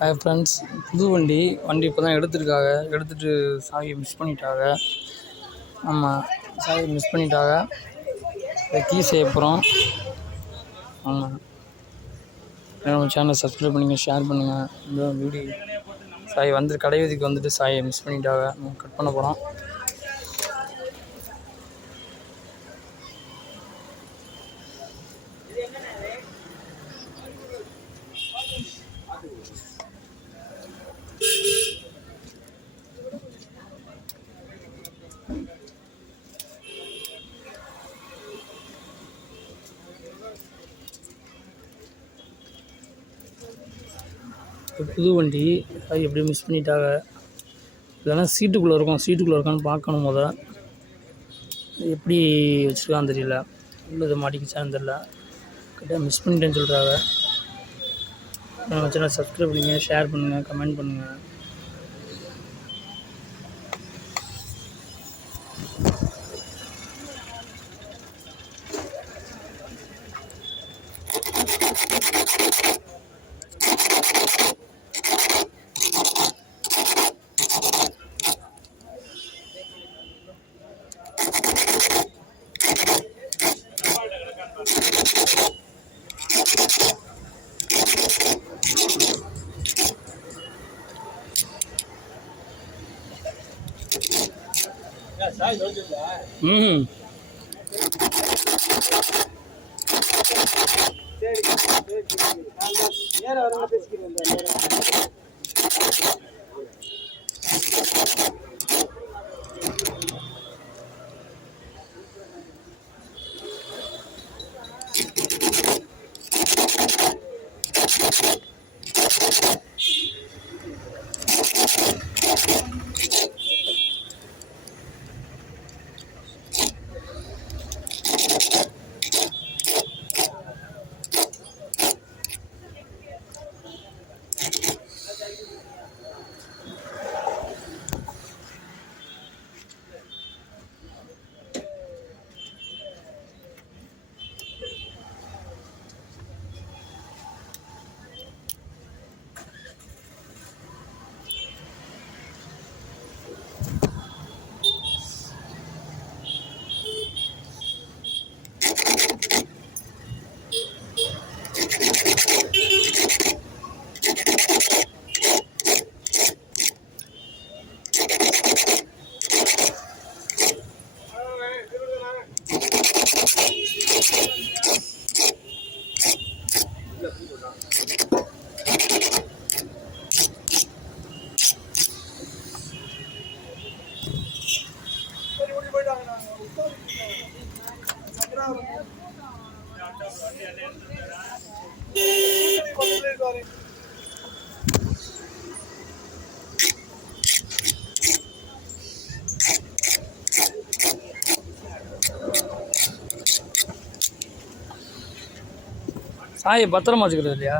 Hi friends, புது வண்டி இப்போ தான் எடுத்துகிட்டு சாவியை மிஸ் பண்ணிட்டாங்க. ஆமாம், சாவியை மிஸ் பண்ணிட்டாங்க. கீ செய்ய போகிறோம். ஆமாம், நம்ம சேனலை சப்ஸ்கிரைப் பண்ணுங்கள், ஷேர் பண்ணுங்கள். இந்த வீடியோ சாய் கடை வீதிக்கு வந்துட்டு சாயை மிஸ் பண்ணிட்டாங்க. நம்ம கட் பண்ண போகிறோம். புது வண்டி அது எப்படி மிஸ் பண்ணிட்டாங்க. இல்லைன்னா சீட்டுக்குள்ளே இருக்கான்னு பார்க்கணும். எப்படி வச்சுருக்கான்னு தெரியல. உள்ளது மாட்டிக்கிச்சான்னு தெரியல. கரெக்டாக மிஸ் பண்ணிட்டேன்னு சொல்கிறாங்க. நம்ம சேனல் சப்ஸ்கிரைப் பண்ணுங்கள், ஷேர் பண்ணுங்கள், கமெண்ட் பண்ணுங்கள். சாயை பத்திரமா வச்சுக்கிறது இல்லையா?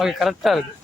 ஓகே, கரெக்டாக இருக்குது.